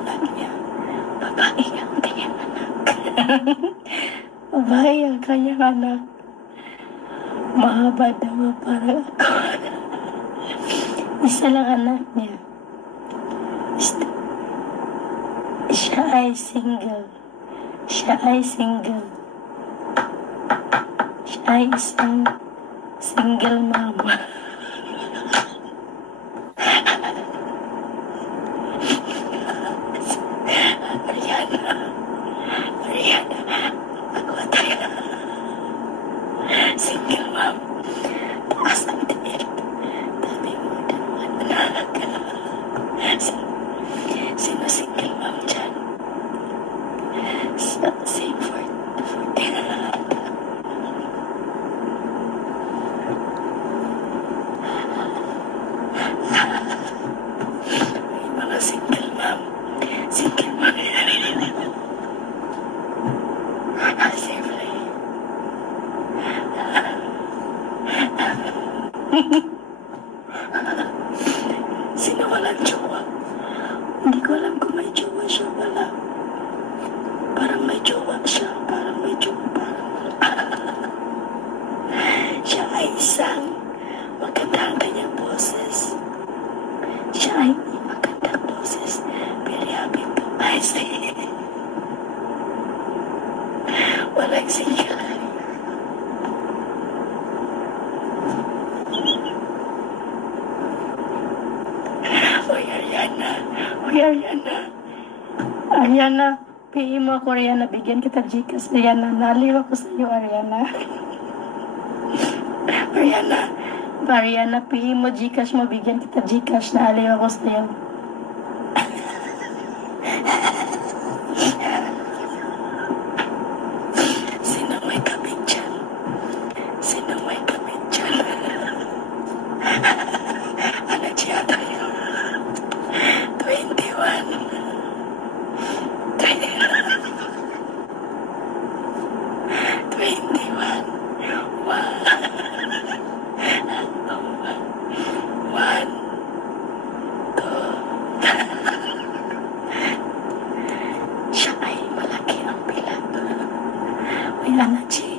anak niya. Babae ang kanyang anak. Babae ang kanyang anak. Mahaba daw parang ako. Isa lang anak niya. Siya ay single. Siya ay single. Siya ay isang single mama. Ariana, ako tayo. Single mom. Taas ang tiil. Dami mo dalawang anak. Sino single mom dyan? Same for mga single mom. Single mom. Safely. Sino walang jowa? Hindi ko alam kung may jowa siya. Wala. Parang may jowa siya. Parang may jowa. Parang wala. Siya ay isang maganda ang kanyang boses. Siya ay magandang boses. Very happy to I see. Walang single. Uy, Ariana. Uy, Ariana. Ariana, PM mo ako, Ariana. Bigyan kita Gcash, Ariana. Naliw ako sa iyo, Ariana. Ariana, PM mo Gcash mo. Bigyan kita Gcash. Naliw ako sa iyo. Sino may kapit dyan? Sino may kapit dyan? Ano siya tayo? 21. 21. One, two. Siya ay malaki ang bilat. Uy, anak siya.